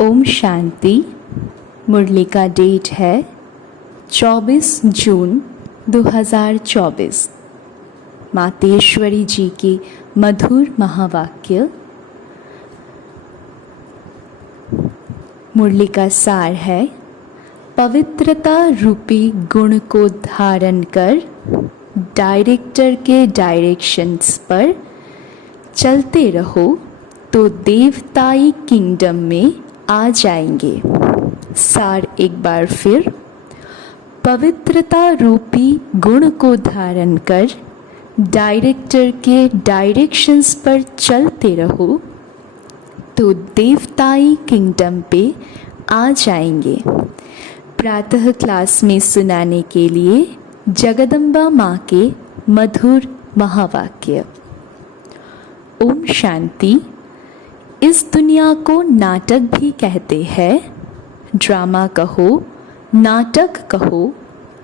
ओम शांति। मुरली का डेट है 24 जून 2024। मातेश्वरी जी की मधुर महावाक्य। मुरली का सार है, पवित्रता रूपी गुण को धारण कर डायरेक्टर के डायरेक्शंस पर चलते रहो तो देवताई किंगडम में आ जाएंगे। सार एक बार फिर, पवित्रता रूपी गुण को धारण कर डायरेक्टर के डायरेक्शंस पर चलते रहो तो देवताई किंगडम पे आ जाएंगे। प्रातः क्लास में सुनाने के लिए जगदम्बा माँ के मधुर महावाक्य। ओम शांति। इस दुनिया को नाटक भी कहते हैं। ड्रामा कहो, नाटक कहो,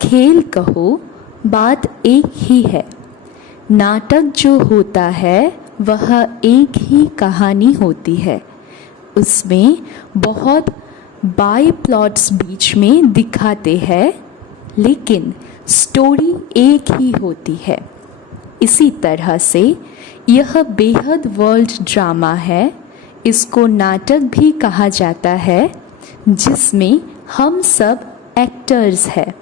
खेल कहो, बात एक ही है। नाटक जो होता है वह एक ही कहानी होती है। उसमें बहुत बाय प्लॉट्स बीच में दिखाते हैं, लेकिन स्टोरी एक ही होती है। इसी तरह से यह बेहद वर्ल्ड ड्रामा है। इसको नाटक भी कहा जाता है, जिसमें हम सब एक्टर्स हैं।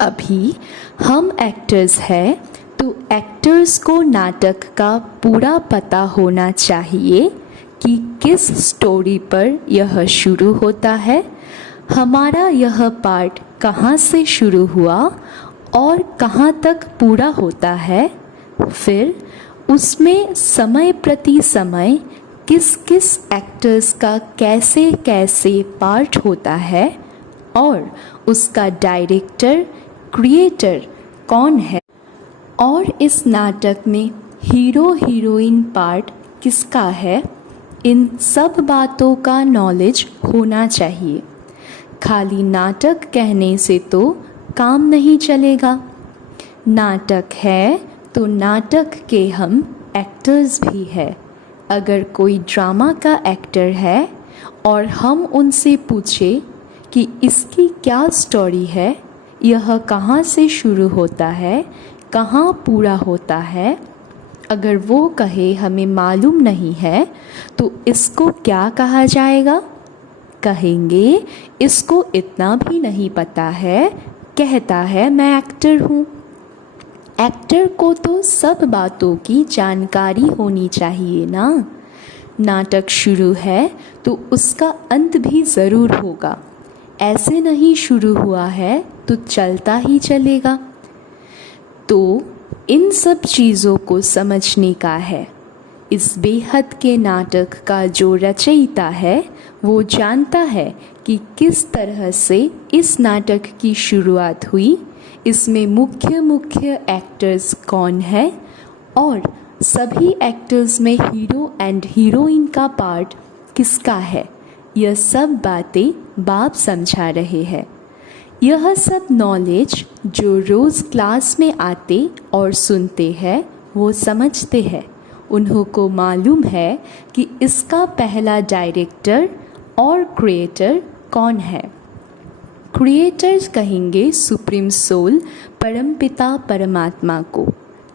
अभी हम एक्टर्स हैं तो एक्टर्स को नाटक का पूरा पता होना चाहिए कि किस स्टोरी पर यह शुरू होता है, हमारा यह पार्ट कहाँ से शुरू हुआ और कहाँ तक पूरा होता है। फिर उसमें समय प्रति समय किस किस एक्टर्स का कैसे कैसे पार्ट होता है और उसका डायरेक्टर क्रिएटर कौन है और इस नाटक में हीरो हीरोइन पार्ट किसका है, इन सब बातों का नॉलेज होना चाहिए। खाली नाटक कहने से तो काम नहीं चलेगा। नाटक है तो नाटक के हम एक्टर्स भी हैं। अगर कोई ड्रामा का एक्टर है और हम उनसे पूछे कि इसकी क्या स्टोरी है, यह कहाँ से शुरू होता है, कहाँ पूरा होता है, अगर वो कहे हमें मालूम नहीं है तो इसको क्या कहा जाएगा? कहेंगे इसको इतना भी नहीं पता है, कहता है मैं एक्टर हूँ। एक्टर को तो सब बातों की जानकारी होनी चाहिए ना। नाटक शुरू है तो उसका अंत भी ज़रूर होगा। ऐसे नहीं शुरू हुआ है तो चलता ही चलेगा। तो इन सब चीज़ों को समझने का है। इस बेहद के नाटक का जो रचयिता है वो जानता है कि किस तरह से इस नाटक की शुरुआत हुई, इसमें मुख्य मुख्य एक्टर्स कौन है और सभी एक्टर्स में हीरो एंड हीरोइन का पार्ट किसका है। यह सब बातें बाप समझा रहे हैं। यह सब नॉलेज जो रोज़ क्लास में आते और सुनते हैं वो समझते हैं। उन्हों को मालूम है कि इसका पहला डायरेक्टर और क्रिएटर कौन है। क्रिएटर्स कहेंगे सुप्रीम सोल परमपिता परमात्मा को,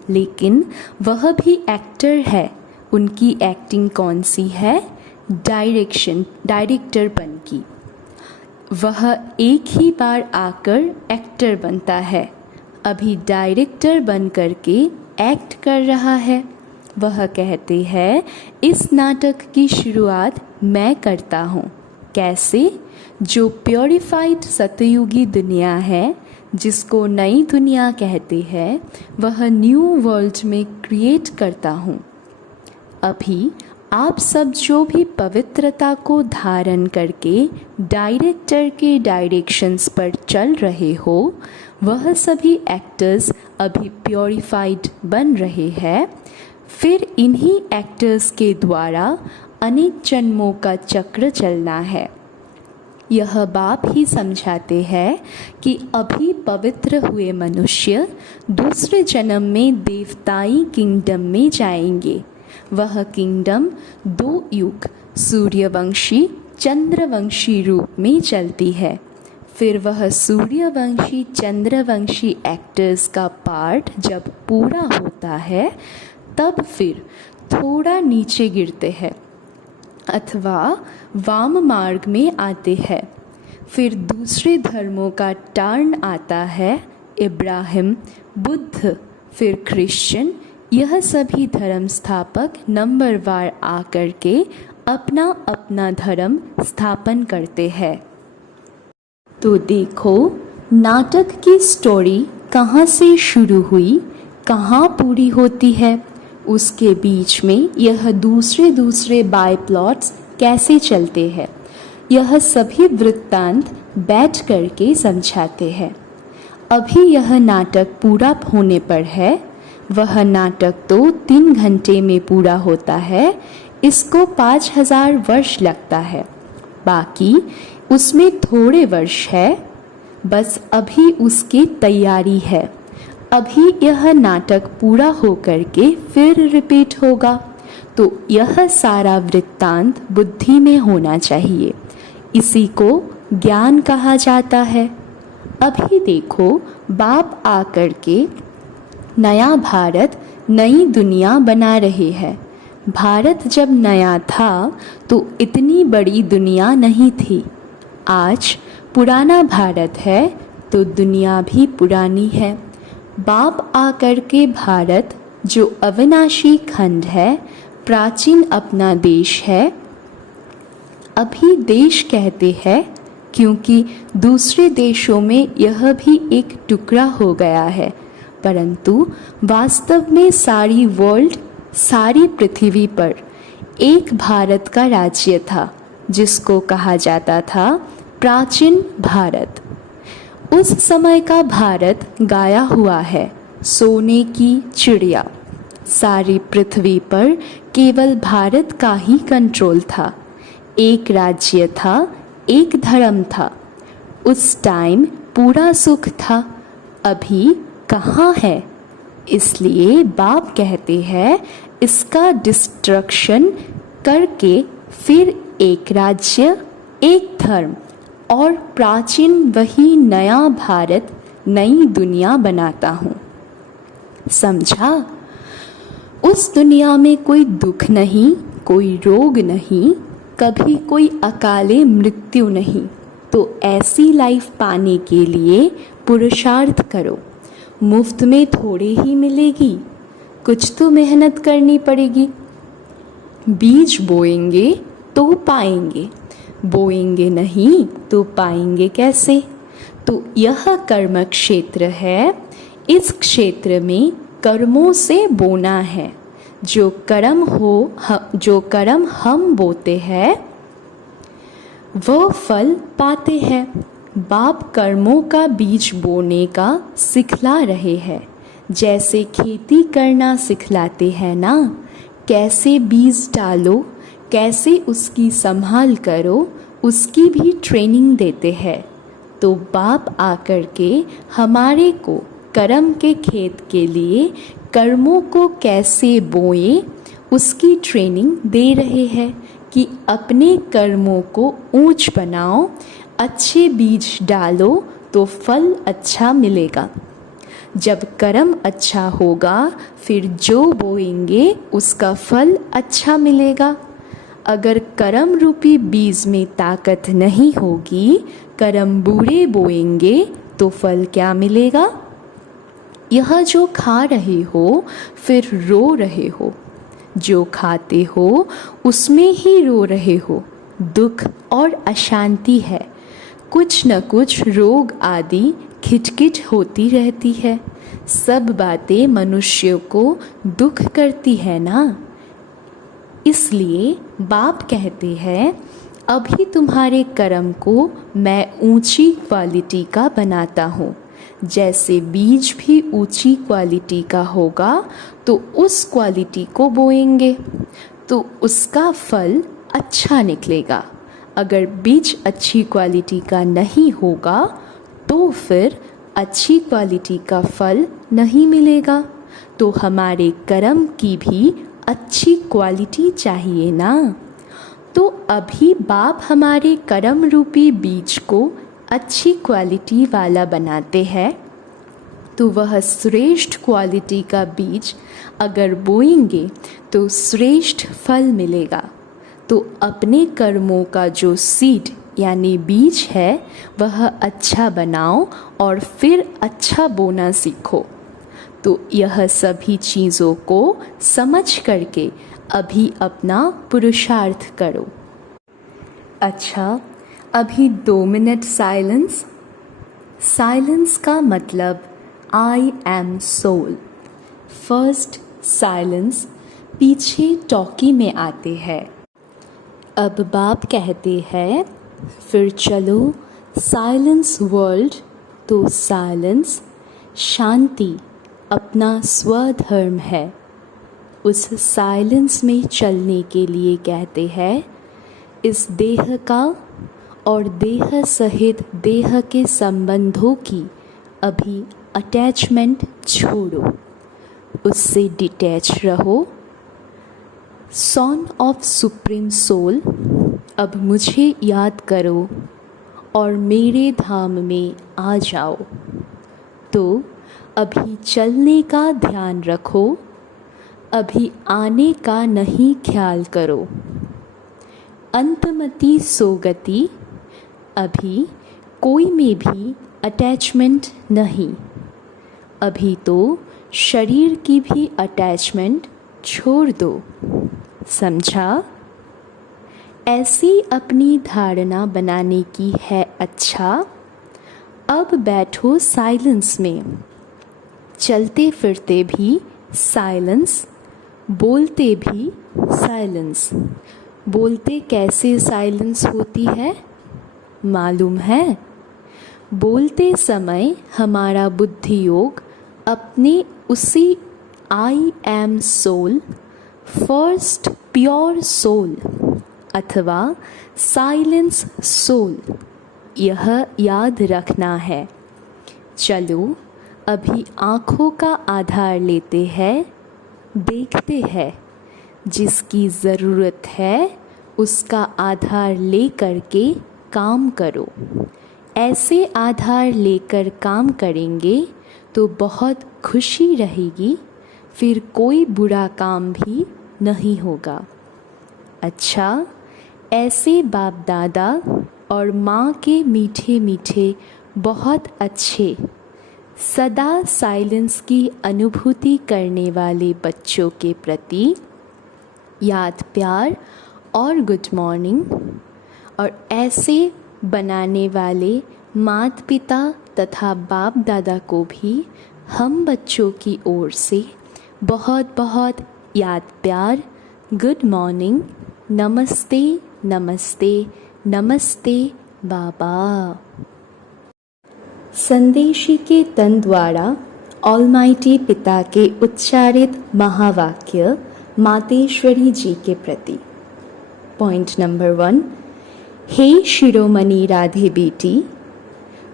लेकिन वह भी एक्टर है। उनकी एक्टिंग कौन सी है? डायरेक्टर बन की। वह एक ही बार आकर एक्टर बनता है। अभी डायरेक्टर बन करके एक्ट कर रहा है। वह कहते हैं इस नाटक की शुरुआत मैं करता हूँ। कैसे? जो प्योरीफाइड सतयुगी दुनिया है, जिसको नई दुनिया कहते हैं, वह न्यू वर्ल्ड में क्रिएट करता हूँ। अभी आप सब जो भी पवित्रता को धारण करके डायरेक्टर के डायरेक्शंस पर चल रहे हो, वह सभी एक्टर्स अभी प्योरीफाइड बन रहे हैं। फिर इन्हीं एक्टर्स के द्वारा अनेक जन्मों का चक्र चलना है। यह बाप ही समझाते हैं कि अभी पवित्र हुए मनुष्य दूसरे जन्म में देवताई किंगडम में जाएंगे। वह किंगडम 2 युग सूर्यवंशी चंद्रवंशी रूप में चलती है। फिर वह सूर्यवंशी चंद्रवंशी एक्टर्स का पार्ट जब पूरा होता है तब फिर थोड़ा नीचे गिरते हैं अथवा वाम मार्ग में आते हैं। फिर दूसरे धर्मों का टर्न आता है, इब्राहिम, बुद्ध, फिर क्रिश्चियन। यह सभी धर्म स्थापक नंबरवार आकर के अपना अपना धर्म स्थापन करते हैं। तो देखो नाटक की स्टोरी कहाँ से शुरू हुई, कहाँ पूरी होती है, उसके बीच में यह दूसरे दूसरे बाय प्लॉट्स कैसे चलते हैं, यह सभी वृत्तांत बैठ करके समझाते हैं। अभी यह नाटक पूरा होने पर है। वह नाटक तो 3 घंटे में पूरा होता है, इसको 5000 वर्ष लगता है। बाकी उसमें थोड़े वर्ष है, बस अभी उसकी तैयारी है। अभी यह नाटक पूरा होकर के फिर रिपीट होगा। तो यह सारा वृत्तांत बुद्धि में होना चाहिए, इसी को ज्ञान कहा जाता है। अभी देखो बाप आकर के नया भारत नई दुनिया बना रहे हैं। भारत जब नया था तो इतनी बड़ी दुनिया नहीं थी। आज पुराना भारत है तो दुनिया भी पुरानी है। बाप आकर के भारत जो अविनाशी खंड है, प्राचीन अपना देश है। अभी देश कहते हैं क्योंकि दूसरे देशों में यह भी एक टुकड़ा हो गया है, परंतु वास्तव में सारी वर्ल्ड, सारी पृथ्वी पर एक भारत का राज्य था जिसको कहा जाता था प्राचीन भारत। उस समय का भारत गाया हुआ है, सोने की चिड़िया। सारी पृथ्वी पर केवल भारत का ही कंट्रोल था। एक राज्य था, एक धर्म था। उस टाइम पूरा सुख था। अभी कहाँ है? इसलिए बाप कहते हैं इसका डिस्ट्रक्शन करके फिर एक राज्य, एक धर्म और प्राचीन वही नया भारत, नई दुनिया बनाता हूँ। समझा? उस दुनिया में कोई दुख नहीं, कोई रोग नहीं, कभी कोई अकाले मृत्यु नहीं। तो ऐसी लाइफ पाने के लिए पुरुषार्थ करो। मुफ्त में थोड़े ही मिलेगी, कुछ तो मेहनत करनी पड़ेगी। बीज बोएंगे तो पाएंगे, बोएंगे नहीं तो पाएंगे कैसे? तो यह कर्म क्षेत्र है। इस क्षेत्र में कर्मों से बोना है। जो कर्म हम बोते हैं वह फल पाते हैं। बाप कर्मों का बीज बोने का सिखला रहे हैं। जैसे खेती करना सिखलाते हैं ना, कैसे बीज डालो, कैसे उसकी संभाल करो, उसकी भी ट्रेनिंग देते हैं। तो बाप आकर के हमारे को कर्म के खेत के लिए कर्मों को कैसे बोए उसकी ट्रेनिंग दे रहे हैं कि अपने कर्मों को ऊंच बनाओ, अच्छे बीज डालो तो फल अच्छा मिलेगा। जब कर्म अच्छा होगा फिर जो बोएंगे उसका फल अच्छा मिलेगा। अगर कर्म रूपी बीज में ताकत नहीं होगी, कर्म बुरे बोएंगे तो फल क्या मिलेगा? यह जो खा रहे हो फिर रो रहे हो, जो खाते हो उसमें ही रो रहे हो। दुख और अशांति है, कुछ न कुछ रोग आदि खिटखिट होती रहती है। सब बातें मनुष्य को दुख करती है ना। इसलिए बाप कहते हैं अभी तुम्हारे कर्म को मैं ऊंची क्वालिटी का बनाता हूँ। जैसे बीज भी ऊंची क्वालिटी का होगा तो उस क्वालिटी को बोएंगे तो उसका फल अच्छा निकलेगा। अगर बीज अच्छी क्वालिटी का नहीं होगा तो फिर अच्छी क्वालिटी का फल नहीं मिलेगा। तो हमारे कर्म की भी अच्छी क्वालिटी चाहिए ना। तो अभी बाप हमारे कर्म रूपी बीज को अच्छी क्वालिटी वाला बनाते हैं, तो वह श्रेष्ठ क्वालिटी का बीज अगर बोएंगे तो श्रेष्ठ फल मिलेगा। तो अपने कर्मों का जो सीड यानी बीज है वह अच्छा बनाओ और फिर अच्छा बोना सीखो। तो यह सभी चीज़ों को समझ करके अभी अपना पुरुषार्थ करो। अच्छा, अभी 2 मिनट साइलेंस। साइलेंस का मतलब I am soul. First silence पीछे टॉकी में आते हैं। अब बाप कहते हैं फिर चलो साइलेंस वर्ल्ड। तो साइलेंस शांति अपना स्वधर्म है। उस साइलेंस में चलने के लिए कहते हैं इस देह का और देह सहित देह के संबंधों की अभी अटैचमेंट छोड़ो, उससे डिटैच रहो। सन ऑफ सुप्रीम सोल, अब मुझे याद करो और मेरे धाम में आ जाओ। तो अभी चलने का ध्यान रखो, अभी आने का नहीं ख्याल करो। अंतमति सोगति, अभी कोई में भी अटैचमेंट नहीं। अभी तो शरीर की भी अटैचमेंट छोड़ दो। समझा? ऐसी अपनी धारणा बनाने की है। अच्छा, अब बैठो साइलेंस में। चलते फिरते भी साइलेंस, बोलते भी साइलेंस। बोलते कैसे साइलेंस होती है मालूम है? बोलते समय हमारा बुद्धि योग अपने उसी I am soul, first pure soul अथवा साइलेंस सोल, यह याद रखना है। चलो अभी आँखों का आधार लेते हैं, देखते हैं। जिसकी ज़रूरत है उसका आधार ले करके काम करो। ऐसे आधार लेकर काम करेंगे तो बहुत खुशी रहेगी, फिर कोई बुरा काम भी नहीं होगा। अच्छा, ऐसे बाप दादा और माँ के मीठे मीठे बहुत अच्छे सदा साइलेंस की अनुभूति करने वाले बच्चों के प्रति याद प्यार और गुड मॉर्निंग। और ऐसे बनाने वाले माता पिता तथा बाप दादा को भी हम बच्चों की ओर से बहुत बहुत याद प्यार, गुड मॉर्निंग, नमस्ते नमस्ते नमस्ते बाबा। संदेशी के तन द्वारा ऑलमाइटी पिता के उच्चारित महावाक्य मातेश्वरी जी के प्रति। पॉइंट नंबर 1, हे शिरोमणि राधे बेटी,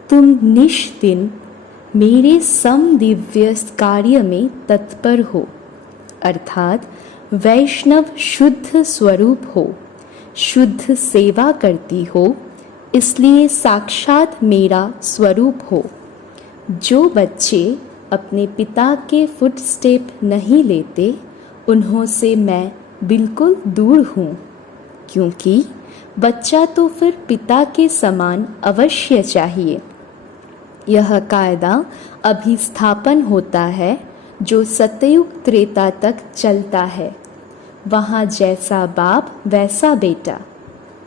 तुम निष्दिन मेरे समदिव्य कार्य में तत्पर हो, अर्थात वैष्णव शुद्ध स्वरूप हो, शुद्ध सेवा करती हो, इसलिए साक्षात मेरा स्वरूप हो। जो बच्चे अपने पिता के फुटस्टेप नहीं लेते उन्हों से मैं बिल्कुल दूर हूँ, क्योंकि बच्चा तो फिर पिता के समान अवश्य चाहिए। यह कायदा अभी स्थापन होता है जो सतयुग त्रेता तक चलता है। वहाँ जैसा बाप वैसा बेटा,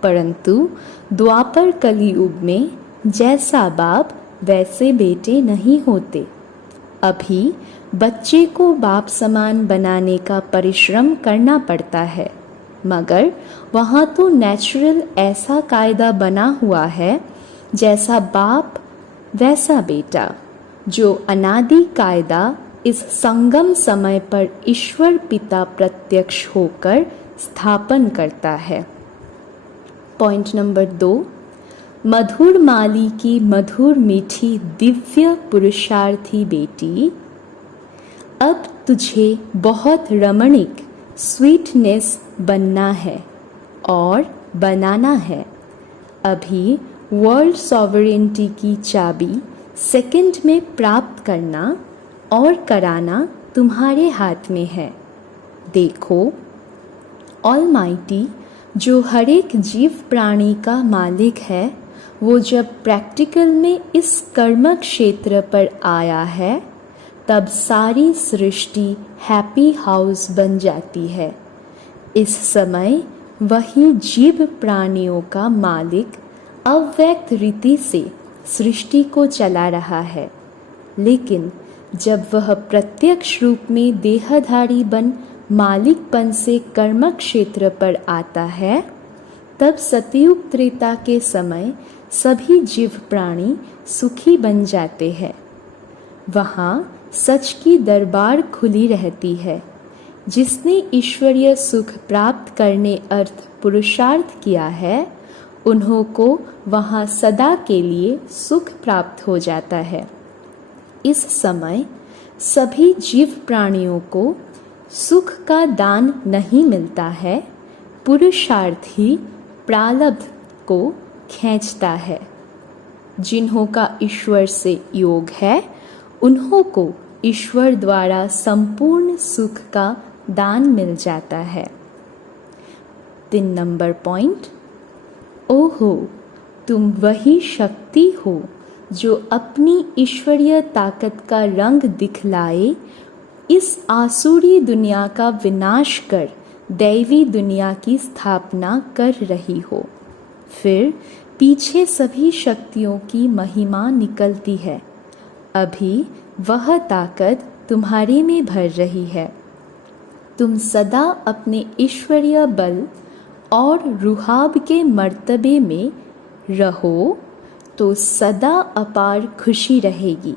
परंतु द्वापर कलियुग में जैसा बाप वैसे बेटे नहीं होते। अभी बच्चे को बाप समान बनाने का परिश्रम करना पड़ता है, मगर वहाँ तो नेचुरल ऐसा कायदा बना हुआ है जैसा बाप वैसा बेटा, जो अनादि कायदा इस संगम समय पर ईश्वर पिता प्रत्यक्ष होकर स्थापन करता है। पॉइंट नंबर 2, मधुर माली की मधुर मीठी दिव्य पुरुषार्थी बेटी, अब तुझे बहुत रमणीक स्वीटनेस बनना है और बनाना है। अभी वर्ल्ड सॉवरेनिटी की चाबी सेकंड में प्राप्त करना और कराना तुम्हारे हाथ में है। देखो, ऑलमाइटी जो हर एक जीव प्राणी का मालिक है, वो जब प्रैक्टिकल में इस कर्मक क्षेत्र पर आया है, तब सारी सृष्टि हैप्पी हाउस बन जाती है। इस समय वही जीव प्राणियों का मालिक अव्यक्त रीति से सृष्टि को चला रहा है, लेकिन जब वह प्रत्यक्ष रूप में देहधारी बन मालिकपन से कर्मक क्षेत्र पर आता है, तब सतयुग त्रेता के समय सभी जीव प्राणी सुखी बन जाते हैं। वहाँ सच की दरबार खुली रहती है। जिसने ईश्वरीय सुख प्राप्त करने अर्थ पुरुषार्थ किया है, उन्हों को वहाँ सदा के लिए सुख प्राप्त हो जाता है। इस समय सभी जीव प्राणियों को सुख का दान नहीं मिलता है, पुरुषार्थ ही प्रारब्ध को खींचता है। जिन्हों का ईश्वर से योग है, उन्हों को ईश्वर द्वारा संपूर्ण सुख का दान मिल जाता है। 3 नंबर पॉइंट, ओहो, तुम वही शक्ति हो जो अपनी ईश्वरीय ताकत का रंग दिखलाए इस आसुरी दुनिया का विनाश कर दैवी दुनिया की स्थापना कर रही हो। फिर पीछे सभी शक्तियों की महिमा निकलती है। अभी वह ताकत तुम्हारे में भर रही है। तुम सदा अपने ईश्वरीय बल और रुहाब के मर्तबे में रहो तो सदा अपार खुशी रहेगी।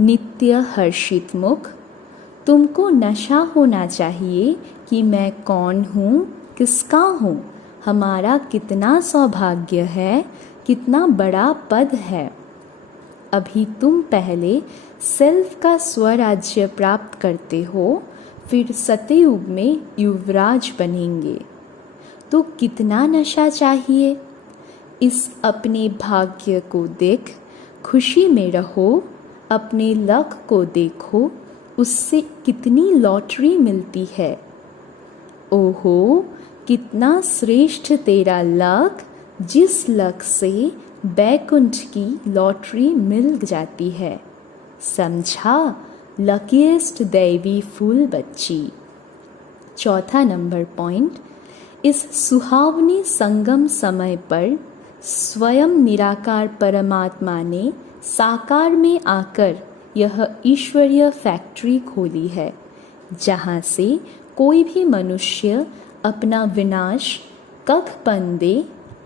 नित्य हर्षित मुख, तुमको नशा होना चाहिए कि मैं कौन हूँ, किसका हूँ, हमारा कितना सौभाग्य है, कितना बड़ा पद है। अभी तुम पहले सेल्फ का स्वराज्य प्राप्त करते हो, फिर सतयुग में युवराज बनेंगे। तो कितना नशा चाहिए? इस अपने भाग्य को देख खुशी में रहो, अपने लक को देखो, उससे कितनी लॉटरी मिलती है। ओहो, कितना श्रेष्ठ तेरा लक, जिस लक से बैकुंठ की लॉटरी मिल जाती है। समझा? लकीएस्ट दैवी फूल बच्ची। 4 नंबर पॉइंट, इस सुहावनी संगम समय पर स्वयं निराकार परमात्मा ने साकार में आकर यह ईश्वरीय फैक्ट्री खोली है, जहाँ से कोई भी मनुष्य अपना विनाश कखपंदे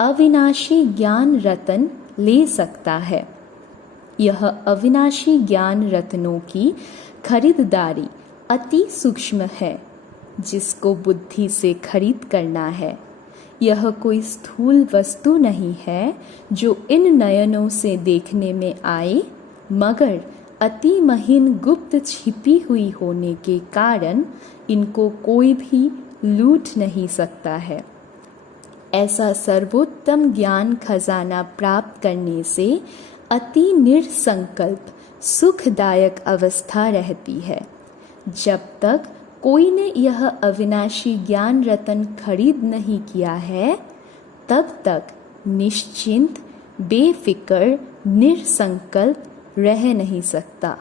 अविनाशी ज्ञान रत्न ले सकता है। यह अविनाशी ज्ञान रत्नों की खरीदारी अति सूक्ष्म है, जिसको बुद्धि से खरीद करना है। यह कोई स्थूल वस्तु नहीं है जो इन नयनों से देखने में आए, मगर अति महीन गुप्त छिपी हुई होने के कारण इनको कोई भी लूट नहीं सकता है। ऐसा सर्वोत्तम ज्ञान खजाना प्राप्त करने से अति निरसंकल्प सुखदायक अवस्था रहती है। जब तक कोई ने यह अविनाशी ज्ञान रत्न खरीद नहीं किया है, तब तक निश्चिंत, बेफिक्र, निरसंकल्प रह नहीं सकता।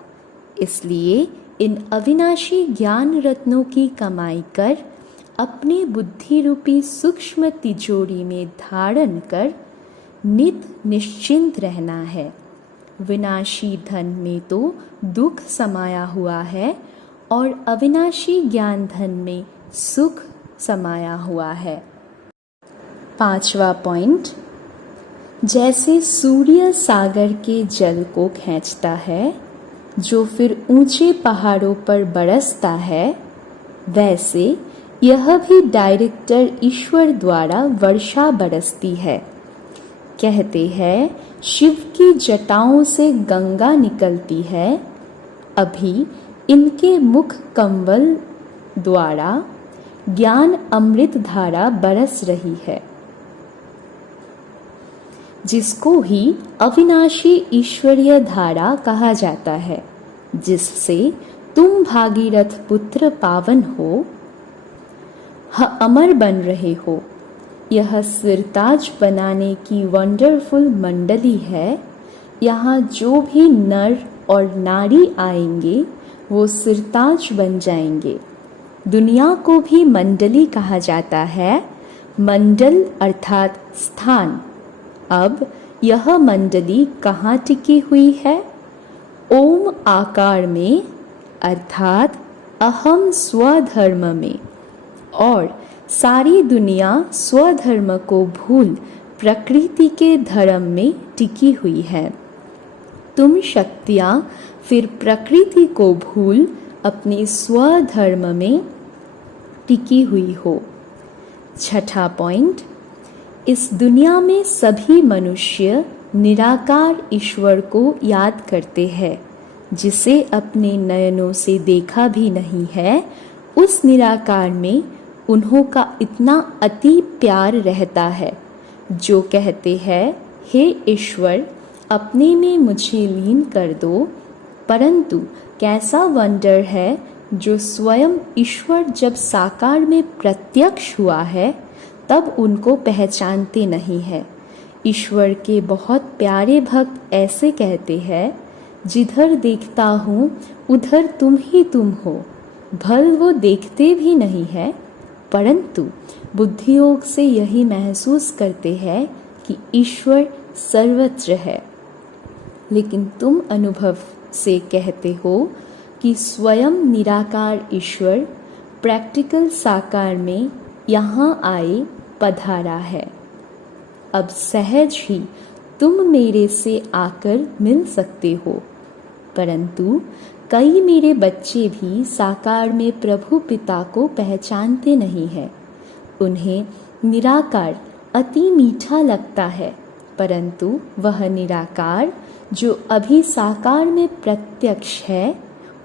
इसलिए इन अविनाशी ज्ञान रत्नों की कमाई कर अपने बुद्धि रूपी सूक्ष्म तिजोरी में धारण कर नित निश्चिंत रहना है। विनाशी धन में तो दुख समाया हुआ है और अविनाशी ज्ञान धन में सुख समाया हुआ है। 5वां पॉइंट, जैसे सूर्य सागर के जल को खींचता है जो फिर ऊंचे पहाड़ों पर बरसता है, वैसे यह भी डायरेक्टर ईश्वर द्वारा वर्षा बरसती है। कहते हैं शिव की जटाओं से गंगा निकलती है। अभी इनके मुख कमल द्वारा ज्ञान अमृत धारा बरस रही है। जिसको ही अविनाशी ईश्वरीय धारा कहा जाता है, जिससे तुम भागीरथ पुत्र पावन हो, अमर बन रहे हो। यह सिरताज बनाने की वंडरफुल मंडली है। यहाँ जो भी नर और नारी आएंगे वो सिरताज बन जाएंगे। दुनिया को भी मंडली कहा जाता है, मंडल अर्थात स्थान। अब यह मंडली कहाँ टिकी हुई है? ओम आकार में अर्थात अहम स्वधर्म में। और सारी दुनिया स्वधर्म को भूल प्रकृति के धर्म में टिकी हुई है। तुम शक्तियाँ फिर प्रकृति को भूल अपने स्वधर्म में टिकी हुई हो। छठा पॉइंट, इस दुनिया में सभी मनुष्य निराकार ईश्वर को याद करते हैं, जिसे अपने नयनों से देखा भी नहीं है। उस निराकार में उन्हों का इतना अति प्यार रहता है, जो कहते हैं, हे ईश्वर, अपने में मुझे लीन कर दो। परंतु कैसा वंडर है, जो स्वयं ईश्वर जब साकार में प्रत्यक्ष हुआ है तब उनको पहचानते नहीं है। ईश्वर के बहुत प्यारे भक्त ऐसे कहते हैं, जिधर देखता हूँ उधर तुम ही तुम हो। भल वो देखते भी नहीं है, परंतु बुद्धियोग से यही महसूस करते हैं कि ईश्वर सर्वत्र है। लेकिन तुम अनुभव से कहते हो कि स्वयं निराकार ईश्वर प्रैक्टिकल साकार में यहाँ आए पधारा है। अब सहज ही तुम मेरे से आकर मिल सकते हो। परंतु कई मेरे बच्चे भी साकार में प्रभु पिता को पहचानते नहीं हैं। उन्हें निराकार अति मीठा लगता है, परंतु वह निराकार जो अभी साकार में प्रत्यक्ष है,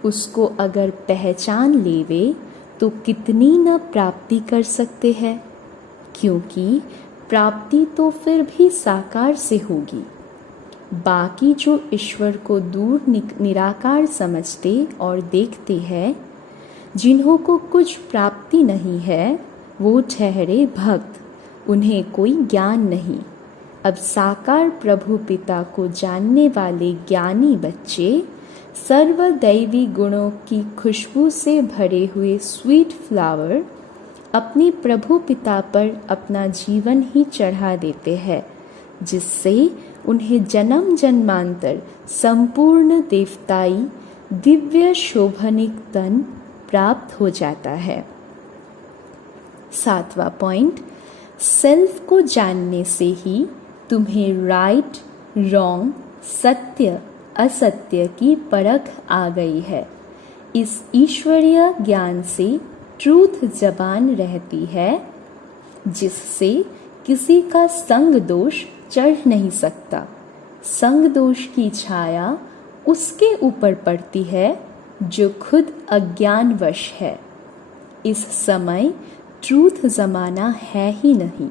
उसको अगर पहचान लेवे तो कितनी न प्राप्ति कर सकते हैं, क्योंकि प्राप्ति तो फिर भी साकार से होगी। बाकी जो ईश्वर को दूर निराकार समझते और देखते हैं, जिन्हों को कुछ प्राप्ति नहीं है, वो ठहरे भक्त, उन्हें कोई ज्ञान नहीं। अब साकार प्रभु पिता को जानने वाले ज्ञानी बच्चे सर्वदैवी गुणों की खुशबू से भरे हुए स्वीट फ्लावर अपने प्रभु पिता पर अपना जीवन ही चढ़ा देते हैं, जिससे उन्हें जन्म जन्मांतर संपूर्ण देवताई दिव्य शोभनिक तन प्राप्त हो जाता है। सातवां पॉइंट, सेल्फ को जानने से ही तुम्हें राइट रॉन्ग सत्य असत्य की परख आ गई है। इस ईश्वरीय ज्ञान से ट्रूथ जबान रहती है, जिससे किसी का संग दोष चढ़ नहीं सकता। संग दोष की छाया उसके ऊपर पड़ती है जो खुद अज्ञानवश है। इस समय ट्रूथ जमाना है ही नहीं,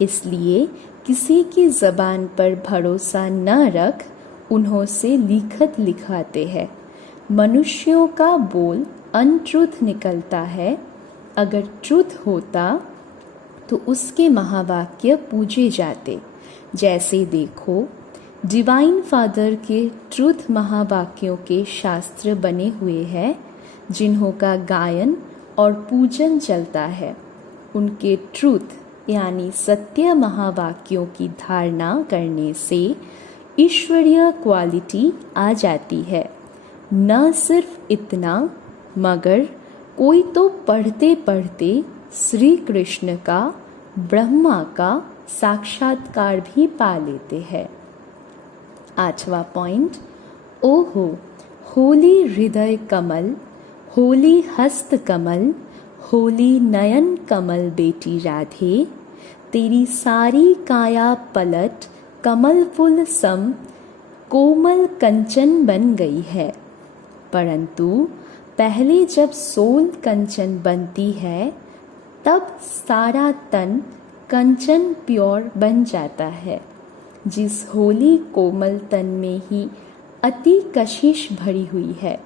इसलिए किसी की जबान पर भरोसा न रख, उन्हों से लिखत लिखाते हैं। मनुष्यों का बोल अनट्रूथ निकलता है। अगर ट्रूथ होता तो उसके महावाक्य पूजे जाते। जैसे देखो, डिवाइन फादर के ट्रूथ महावाक्यों के शास्त्र बने हुए हैं, जिन्हों का गायन और पूजन चलता है। उनके ट्रूथ यानी सत्य महावाक्यों की धारणा करने से ईश्वरीय क्वालिटी आ जाती है। न सिर्फ इतना, मगर कोई तो पढ़ते पढ़ते श्री कृष्ण का, ब्रह्मा का साक्षात्कार भी पा लेते हैं। आठवां पॉइंट, ओहो होली हृदय कमल, होली हस्त कमल, होली नयन कमल बेटी राधे, तेरी सारी काया पलट कमल फूल सम कोमल कंचन बन गई है। परंतु पहले जब सोल कंचन बनती है, तब सारा तन कंचन प्योर बन जाता है। जिस होली कोमल तन में ही अति कशिश भरी हुई है।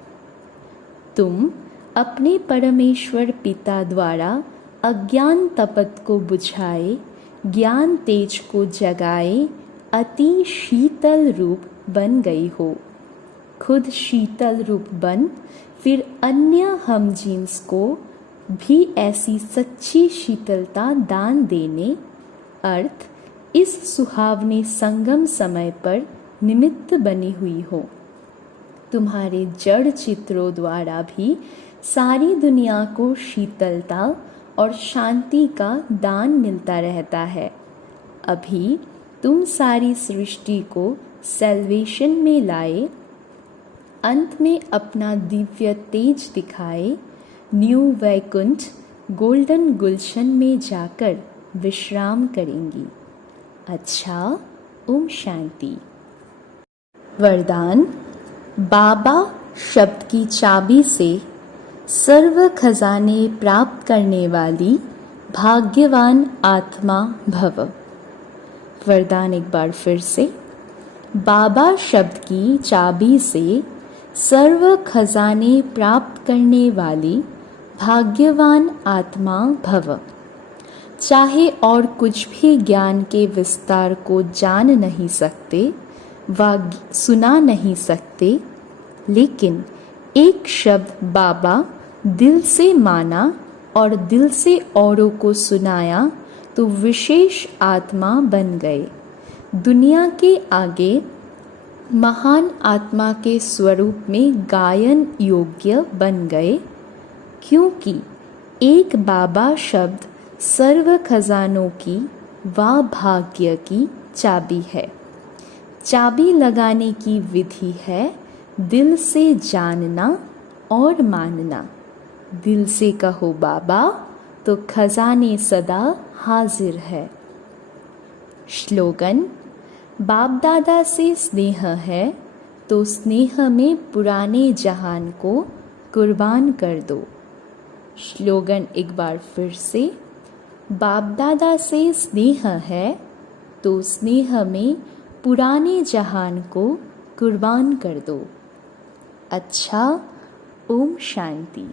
तुम अपने परमेश्वर पिता द्वारा अज्ञान तपत को बुझाए, ज्ञान तेज को जगाए अति शीतल रूप बन गई हो। खुद शीतल रूप बन फिर अन्य हम जीन्स को भी ऐसी सच्ची शीतलता दान देने, अर्थ इस सुहावने संगम समय पर निमित्त बनी हुई हो। तुम्हारे जड़ चित्रों द्वारा भी सारी दुनिया को शीतलता और शांति का दान मिलता रहता है। अभी तुम सारी सृष्टि को सैल्वेशन में लाए, अंत में अपना दिव्य तेज दिखाए, न्यू वैकुंठ गोल्डन गुलशन में जाकर विश्राम करेंगी। अच्छा, ओम शांति। वरदान। बाबा शब्द की चाबी से सर्व खजाने प्राप्त करने वाली भाग्यवान आत्मा भव। वरदान एक बार फिर से। बाबा शब्द की चाबी से सर्व खजाने प्राप्त करने वाली भाग्यवान आत्मा भव। चाहे और कुछ भी ज्ञान के विस्तार को जान नहीं सकते व सुना नहीं सकते, लेकिन एक शब्द बाबा दिल से माना और दिल से औरों को सुनाया तो विशेष आत्मा बन गए। दुनिया के आगे महान आत्मा के स्वरूप में गायन योग्य बन गए, क्योंकि एक बाबा शब्द सर्व खजानों की व भाग्य की चाबी है। चाबी लगाने की विधि है दिल से जानना और मानना। दिल से कहो बाबा तो खजाने सदा हाजिर है। श्लोगन। बाप दादा से स्नेह है तो स्नेह में पुराने जहान को कुर्बान कर दो। श्लोगन एक बार फिर से। बाप दादा से स्नेह है तो स्नेह में पुराने जहान को कुर्बान कर दो। अच्छा, ओम शांति।